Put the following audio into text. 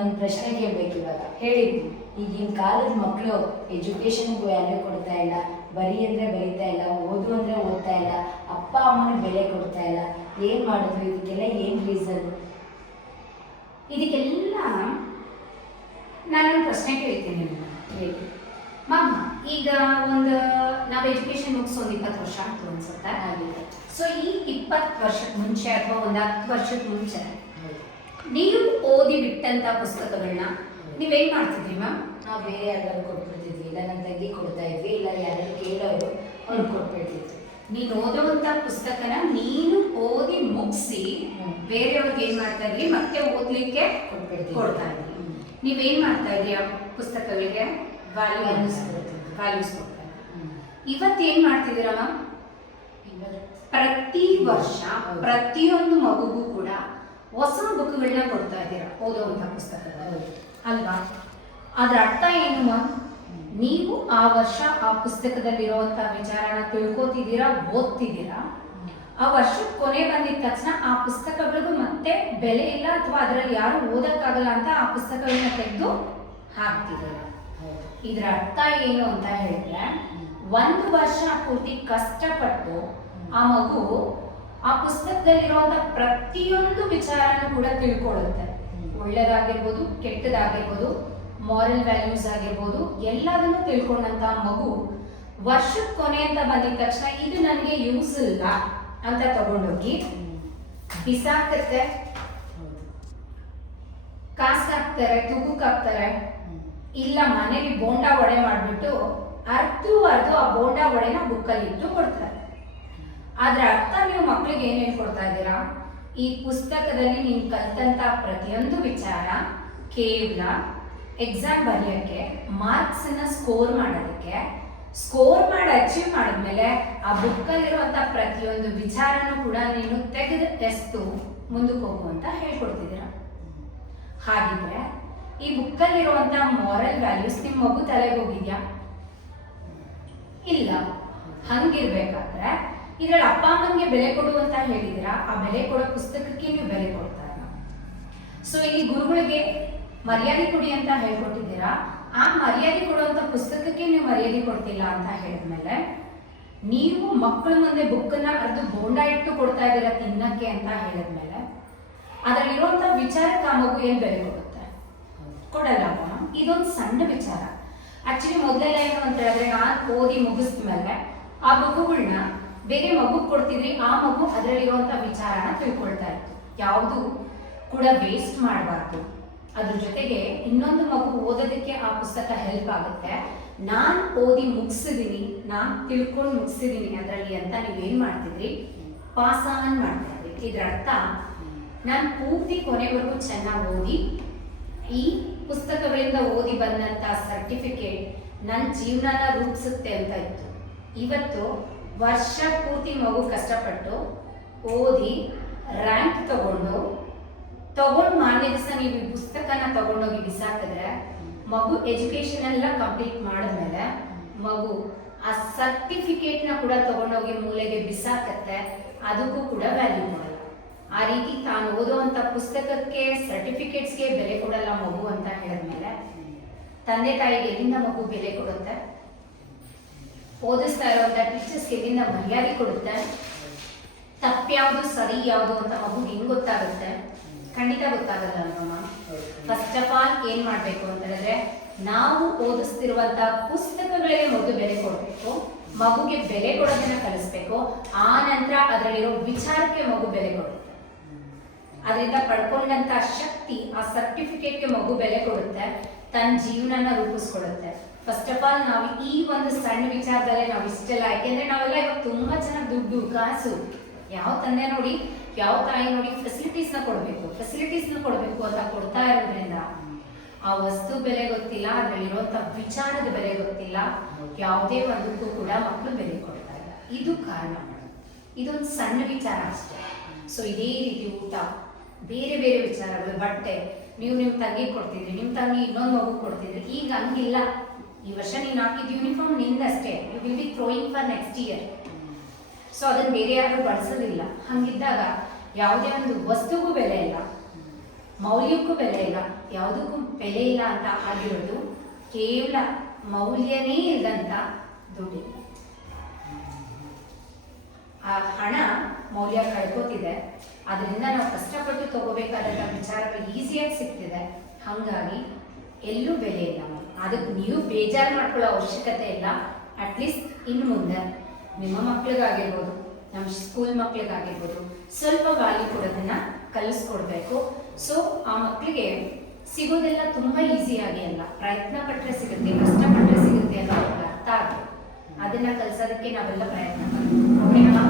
ನಿಮ್ಮನ್ನೊಂದು ಪ್ರಶ್ನೆ ಕೇಳಬೇಕು ಇವಾಗ. ಹೇಳಿ, ಈಗಿನ ಕಾಲದ ಮಕ್ಕಳು ಎಜುಕೇಶನ್ಗೆ ವ್ಯಾಲ್ಯೂ ಕೊಡ್ತಾ ಇಲ್ಲ, ಬರೀ ಅಂದರೆ ಬರೀತಾ ಇಲ್ಲ, ಓದು ಅಂದರೆ ಓದ್ತಾ ಇಲ್ಲ, ಅಪ್ಪ ಅಮ್ಮನಿಗೆ ಬೆಲೆ ಕೊಡ್ತಾ ಇಲ್ಲ. ಏನು ಮಾಡಿದ್ರು ಇದಕ್ಕೆಲ್ಲ? ಏನು ರೀಸನ್? ಇದಕ್ಕೆಲ್ಲ ನಾನೊಂದು ಪ್ರಶ್ನೆ ಕೇಳ್ತೀನಿ ಹೇಳಿ ಮಮ್ಮ. ಈಗ ಒಂದು ನಾವು ಎಜುಕೇಶನ್ ಮುಗಿಸ್ ಒಂದು 20 ವರ್ಷ ಆಯ್ತು ಅನ್ಸುತ್ತೆ. ಆಗಿದೆ. ಸೊ ಈ 20 ವರ್ಷದ ಮುಂಚೆ ಅಥವಾ ಒಂದು 10 ವರ್ಷದ ಮುಂಚೆ ನೀವು ಓದಿ ಬಿಟ್ಟಂತ ಪುಸ್ತಕಗಳನ್ನ ನೀವೇನ್ ಮಾಡ್ತಿದ್ರಿ ಮ್ಯಾಮ್? ನಾವು ಬೇರೆ ಯಾರಿಗಾದ್ರು ಕೊಟ್ಬಿಡ್ತಿದ್ವಿ, ಇಲ್ಲ ನನ್ನ ತಂಗಿ ಕೊಡ್ತಾ ಇದ್ವಿ, ಇಲ್ಲ ಯಾರು ಕೇಳೋರು ಅವ್ರು ಕೊಟ್ಬಿಡ್ತಿದ್ವಿ. ನೀನು ಓದುವಂತ ಪುಸ್ತಕನ ನೀನು ಓದಿ ಮುಗಿಸಿ ಬೇರೆಯವ್ರಿಗೆ ಏನ್ ಮಾಡ್ತಾ ಇದ್ರಿ, ಮತ್ತೆ ಓದ್ಲಿಕ್ಕೆ ಕೊಡ್ತಾ ಇದ್ರಿ. ನೀವೇನ್ ಮಾಡ್ತಾ ಇದ್ರಿ? ಆ ಪುಸ್ತಕಗಳಿಗೆ ವ್ಯಾಲ್ಯೂಸ್ ಕೊಡ್ತಾ ಇದ್ರಿ. ಇವತ್ತೇನ್ ಮಾಡ್ತಿದ್ದೀರಾ ಮ್ಯಾಮ್? ಪ್ರತಿ ವರ್ಷ ಪ್ರತಿಯೊಂದು ಮಗುಗೂ ಕೂಡ ಹೊಸ ಬುಕ್ಗಳನ್ನ ಕೊಡ್ತಾ ಇದ್ದೀರಾ, ಓದುವಂತ ಪುಸ್ತಕಗಳು ಅಲ್ವಾ? ಅದ್ರ ಅರ್ಥ ಏನು ಮ್ಯಾಮ್? ನೀವು ಆ ವರ್ಷ ಆ ಪುಸ್ತಕದಲ್ಲಿರುವಂತಹ ವಿಚಾರನ ತಿಳ್ಕೊತಿದ್ದೀರಾ, ಓದ್ತಿದ್ದೀರಾ. ಆ ವರ್ಷದ ಕೊನೆ ಬಂದಿದ ತಕ್ಷಣ ಆ ಪುಸ್ತಕಗಳಿಗೂ ಮತ್ತೆ ಬೆಲೆ ಇಲ್ಲ ಅಥವಾ ಅದರಲ್ಲಿ ಯಾರು ಓದಕ್ಕಾಗಲ್ಲ ಅಂತ ಆ ಪುಸ್ತಕಗಳನ್ನ ತೆಗೆದು ಹಾಕ್ತಿದ್ದೀರಾ. ಇದ್ರ ಅರ್ಥ ಏನು ಅಂತ ಹೇಳಿದ್ರೆ, ಒಂದು ವರ್ಷ ಪೂರ್ತಿ ಕಷ್ಟಪಟ್ಟು ಆ ಮಗು ಆ ಪುಸ್ತಕದಲ್ಲಿರುವಂತ ಪ್ರತಿಯೊಂದು ವಿಚಾರನೂ ಕೂಡ ತಿಳ್ಕೊಳ್ಳುತ್ತೆ. ಒಳ್ಳೇದಾಗಿರ್ಬೋದು, ಕೆಟ್ಟದಾಗಿರ್ಬೋದು, ಮಾರಲ್ ವ್ಯಾಲ್ಯೂಸ್ ಆಗಿರ್ಬೋದು, ಎಲ್ಲದನ್ನು ತಿಳ್ಕೊಂಡಂತ ಮಗು ವರ್ಷದ ಕೊನೆ ಅಂತ ಬಂದಿದ ತಕ್ಷಣ ಇದು ನನಗೆ ಯೂಸ್ ಇಲ್ಲ ಅಂತ ತಗೊಂಡೋಗಿ ಬಿಸಾಕತ್ತೆ, ಕಾಸು ಹಾಕ್ತಾರೆ, ತೂಕಕ್ಕೆ ಹಾಕ್ತಾರೆ, ಇಲ್ಲ ಮನೆಗೆ ಬೋಂಡಾ ವಡೆ ಮಾಡಿಬಿಟ್ಟು ಅರ್ಧ ಆ ಬೋಂಡಾ ವಡೆನ ಬುಕ್ಕಲ್ಲಿ ಇಟ್ಟು ಕೊಡ್ತಾರೆ. ಆದ್ರೆ ಅರ್ಥ ನೀವು ಮಕ್ಕಳಿಗೆ ಏನ್ ಹೇಳ್ಕೊಡ್ತಾ ಇದ್ದೀರಾ? ಈ ಪುಸ್ತಕದಲ್ಲಿ ನೀನು ಕಲ್ತಂತ ಪ್ರತಿಯೊಂದು ವಿಚಾರ ಕೇವಲ ಎಕ್ಸಾಮ್ ಬರೆಯೋಕ್ಕೆ, ಮಾರ್ಕ್ಸ್ ಅನ್ನ ಸ್ಕೋರ್ ಮಾಡೋದಕ್ಕೆ, ಸ್ಕೋರ್ ಮಾಡಿ ಅಚೀವ್ ಮಾಡಿದ್ಮೇಲೆ ಆ ಬುಕ್ಕಲ್ಲಿರುವಂತ ಪ್ರತಿಯೊಂದು ವಿಚಾರನೂ ಕೂಡ ನೀನು ತೆಗೆದು ಎಸ್ತು ಮುಂದಕ್ಕೆ ಹೋಗು ಅಂತ ಹೇಳ್ಕೊಡ್ತಿದ್ದೀರಾ. ಹಾಗಿದ್ರೆ ಈ ಬುಕ್ಕಲ್ಲಿರುವಂತ ಮಾರಲ್ ವ್ಯಾಲ್ಯೂಸ್ ನಿಮ್ಮ ಮಗು ತಲೆಗೆ ಹೋಗಿದ್ಯಾ? ಇಲ್ಲ. ಹಂಗಿರ್ಬೇಕಾದ್ರೆ ಇದ್ರಲ್ಲಿ ಅಪ್ಪ ಅಮ್ಮನಿಗೆ ಬೆಲೆ ಕೊಡು ಅಂತ ಹೇಳಿದಿರಾ, ಆ ಬೆಲೆ ಕೊಡೋ ಪುಸ್ತಕಕ್ಕೆ ನೀವು ಬೆಲೆ ಕೊಡ್ತಾ ಇಲ್ಲ. ಸೊ ಇಲ್ಲಿ ಗುರುಗಳಿಗೆ ಮರ್ಯಾದೆ ಕೊಡಿ ಅಂತ ಹೇಳ್ಕೊಟ್ಟಿದ್ದೀರಾ, ಆ ಮರ್ಯಾದೆ ಕೊಡುವಂತ ಪುಸ್ತಕಕ್ಕೆ ನೀವು ಮರ್ಯಾದೆ ಕೊಡ್ತಿಲ್ಲ ಅಂತ ಹೇಳಿದ್ಮೇಲೆ ನೀವು ಮಕ್ಕಳ ಮುಂದೆ ಬುಕ್ಕನ್ನ ಅರ್ದು ಬೋಂಡ ಇಟ್ಟು ಕೊಡ್ತಾ ಇದ್ದೀರಾ ತಿನ್ನಕ್ಕೆ ಅಂತ ಹೇಳಿದ್ಮೇಲೆ ಅದರಲ್ಲಿರುವಂತ ವಿಚಾರಕ್ಕೆ ಆ ಮಗು ಏನ್ ಬೆಲೆ ಕೊಡುತ್ತೆ? ಕೊಡಲ್ಲ. ಇದೊಂದು ಸಣ್ಣ ವಿಚಾರ. ಆಕ್ಚುಲಿ ಮೊದಲೆಲ್ಲ ಏನು ಅಂತ ಹೇಳಿದ್ರೆ, ನಾನು ಓದಿ ಮುಗಿಸ್ಮೇಲೆ ಆ ಮಗುಗಳನ್ನ ಬೇರೆ ಮಗು ಕೊಡ್ತಿದ್ರಿ, ಆ ಮಗು ಅದರಲ್ಲಿರುವಂತ ವಿಚಾರನ ತಿಳ್ಕೊಳ್ತಾ ಇತ್ತು. ಯಾವುದು ಕೂಡ ವೇಸ್ಟ್ ಮಾಡಬಾರ್ದು. ಅದ್ರ ಜೊತೆಗೆ ಇನ್ನೊಂದು ಮಗು ಓದೋದಕ್ಕೆ ಆ ಪುಸ್ತಕ ಹೆಲ್ಪ್ ಆಗುತ್ತೆ. ನಾನು ಓದಿ ಮುಗಿಸಿದೀನಿ, ನಾನು ತಿಳ್ಕೊಂಡು ಮುಗಿಸಿದೀನಿ ಅದರಲ್ಲಿ ಅಂತ ನೀವೇನ್ ಮಾಡ್ತಿದ್ರಿ? ಪಾಸ್ ಆನ್ ಮಾಡ್ತಾ ಇದ್ರಿ. ಇದ್ರ ಅರ್ಥ ನಾನು ಪೂರ್ತಿ ಕೊನೆವರೆಗೂ ಚೆನ್ನಾಗಿ ಓದಿ ಈ ಪುಸ್ತಕಗಳಿಂದ ಓದಿ ಬಂದಂತ ಸರ್ಟಿಫಿಕೇಟ್ ನನ್ನ ಜೀವನನ ರೂಪಿಸುತ್ತೆ ಅಂತ ಇತ್ತು. ಇವತ್ತು ವರ್ಷ ಪೂರ್ತಿ ಮಗು ಕಷ್ಟಪಟ್ಟು ಓದಿ ರ್ಯಾಂಕ್ ತಗೊಂಡು ಮಾರನೇ ದಿವಸ ನೀವು ಈ ಪುಸ್ತಕನ ತಗೊಂಡೋಗಿ ಬಿಸಾಕಿದ್ರೆ ಮಗು ಎಜುಕೇಶನ್ ಎಲ್ಲ ಕಂಪ್ಲೀಟ್ ಮಾಡಿದ್ಮೇಲೆ ಮಗು ಆ ಸರ್ಟಿಫಿಕೇಟ್ನ ಕೂಡ ತಗೊಂಡೋಗಿ ಮೂಲೆಗೆ ಬಿಸಾಕತ್ತೆ, ಅದಕ್ಕೂ ಕೂಡ ವ್ಯಾಲ್ಯೂ ಕೊಡಲ್ಲ. ಆ ರೀತಿ ತಾನು ಓದುವಂತ ಪುಸ್ತಕಕ್ಕೆ, ಸರ್ಟಿಫಿಕೇಟ್ಸ್ಗೆ ಬೆಲೆ ಕೊಡಲ್ಲ ಮಗು ಅಂತ ಹೇಳಿದ್ಮೇಲೆ ತಂದೆ ತಾಯಿಗೆ ಎಲ್ಲಿಂದ ಮಗು ಬೆಲೆ ಕೊಡುತ್ತೆ? ಓದಿಸ್ತಾ ಇರುವಂತ ಟೀಚರ್ಸ್ಗೆ ಎಲ್ಲಿಂದ ಮರ್ಯಾದೆ ಕೊಡುತ್ತೆ? ತಪ್ಪ್ಯಾವುದು ಸರಿ ಯಾವುದು ಅಂತ ಮಗು ಹೆಂಗ್ ಗೊತ್ತಾಗುತ್ತೆ? ಖಂಡಿತ ಗೊತ್ತಾಗಲ್ಲ ಅಲ್ವಮ್ಮ. ಫಸ್ಟ್ ಆಫ್ ಆಲ್ ಏನ್ ಮಾಡ್ಬೇಕು ಅಂತ ಹೇಳಿದ್ರೆ, ನಾವು ಓದಿಸ್ತಿರುವಂತ ಪುಸ್ತಕಗಳಿಗೆ ಮೊದಲು ಬೆಲೆ ಕೊಡ್ಬೇಕು, ಮಗುಗೆ ಬೆಲೆ ಕೊಡೋದನ್ನ ಕಲಿಸ್ಬೇಕು. ಆ ನಂತರ ಅದರಲ್ಲಿರೋ ವಿಚಾರಕ್ಕೆ ಮಗು ಬೆಲೆ ಕೊಡುತ್ತೆ. ಅದರಿಂದ ಪಡ್ಕೊಂಡಂತ ಶಕ್ತಿ, ಆ ಸರ್ಟಿಫಿಕೇಟ್ಗೆ ಮಗು ಬೆಲೆ ಕೊಡುತ್ತೆ, ತನ್ನ ಜೀವನನ ರೂಪಿಸ್ಕೊಡುತ್ತೆ. ಫಸ್ಟ್ ಆಫ್ ಆಲ್ ನಾವು ಈ ಒಂದು ಸಣ್ಣ ವಿಚಾರದಲ್ಲೇ ನಾವು ಇಷ್ಟೆಲ್ಲ, ಯಾಕೆಂದ್ರೆ ನಾವೆಲ್ಲ ಇವಾಗ ತುಂಬಾ ಚೆನ್ನಾಗಿ ದುಡ್ಡು ಕಾಸು, ಯಾವ ತಂದೆ ನೋಡಿ ಯಾವ ತಾಯಿ ನೋಡಿ ಫೆಸಿಲಿಟೀಸ್ನ ಕೊಡಬೇಕು ಅಂತ ಕೊಡ್ತಾ ಇರೋದ್ರಿಂದ ಆ ವಸ್ತು ಬೆಲೆ ಗೊತ್ತಿಲ್ಲ, ಅದರಲ್ಲಿರುವಂತ ವಿಚಾರದ ಬೆಲೆ ಗೊತ್ತಿಲ್ಲ, ಯಾವುದೇ ಒಂದಕ್ಕೂ ಕೂಡ ಮಕ್ಕಳು ಬೆಲೆ ಕೊಡ್ತಾ ಇಲ್ಲ. ಇದು ಕಾರಣ. ಇದೊಂದು ಸಣ್ಣ ವಿಚಾರ ಅಷ್ಟೇ. ಸೊ ಇದೇ ರೀತಿ ಊಟ, ಬೇರೆ ಬೇರೆ ವಿಚಾರಗಳು, ಬಟ್ಟೆ, ನೀವು ನಿಮ್ಮ ತಂಗಿ ಕೊಡ್ತಿದ್ರಿ, ನಿಮ್ಮ ತಂಗಿ ಇನ್ನೊಂದು ಮಗು ಕೊಡ್ತಿದ್ರಿ. ಈಗ ಹಂಗಿಲ್ಲ. ಈ ವರ್ಷ ನೀನು ಹಾಕಿದ ಯೂನಿಫಾರ್ಮ್ ನಿಂದಷ್ಟೇ, you will be throwing for next year. So ಅದನ್ನ ಬೇರೆ ಯಾರು ಬಳಸೋದಿಲ್ಲ. ಹಂಗಿದ್ದಾಗ ಯಾವುದೇ ಒಂದು ವಸ್ತುಗೂ ಬೆಲೆ ಇಲ್ಲ. ಮೌಲ್ಯಕ್ಕೂ ಬೆಲೆ ಇಲ್ಲ, ಯಾವುದಕ್ಕೂ ಬೆಲೆ ಇಲ್ಲ ಅಂತ ಆಗಿರೋದು ಕೇವಲ ಮೌಲ್ಯನೇ ಇಲ್ಲದಂತ ದುಡ್ಡಿಲ್ಲ. ಆ ಹಣ ಮೌಲ್ಯ ಕಳ್ಕೋತಿದೆ, ಅದರಿಂದ ನಾವು ಕಷ್ಟಪಟ್ಟು ತಗೋಬೇಕಾದಂಥ ವಿಚಾರಗಳು ಈಸಿಯಾಗಿ ಸಿಗ್ತಿದೆ. ಹಾಗಾಗಿ ಎಲ್ಲೂ ಬೆಲೆ ಇಲ್ಲ. ಅದಕ್ಕೆ ನೀವು ಬೇಜಾರು ಮಾಡ್ಕೊಳ್ಳೋ ಅವಶ್ಯಕತೆ ಇಲ್ಲ. ಅಟ್ಲೀಸ್ಟ್ ಇನ್ನು ಮುಂದೆ ನಿಮ್ಮ ಮಕ್ಳಿಗಾಗಿರ್ಬೋದು, ನಮ್ಮ ಸ್ಕೂಲ್ ಮಕ್ಳಿಗಾಗಿರ್ಬೋದು ಸ್ವಲ್ಪ ವ್ಯಾಲ್ಯೂ ಕೊಡೋದನ್ನ ಕಲಿಸ್ಕೊಡ್ಬೇಕು. ಸೊ ಆ ಮಕ್ಕಳಿಗೆ ಸಿಗೋದೆಲ್ಲ ತುಂಬ ಈಸಿಯಾಗಿ ಅಲ್ಲ, ಪ್ರಯತ್ನ ಪಟ್ಟರೆ ಸಿಗುತ್ತೆ, ಕಷ್ಟಪಟ್ಟರೆ ಸಿಗುತ್ತೆ ಅನ್ನೋ ಅರ್ಥ ಆಗುತ್ತೆ. ಅದನ್ನ ಕಲಿಸೋದಕ್ಕೆ ನಾವೆಲ್ಲ ಪ್ರಯತ್ನ ಮಾಡ್ತೀವಿ. ಓಕೆನಾ?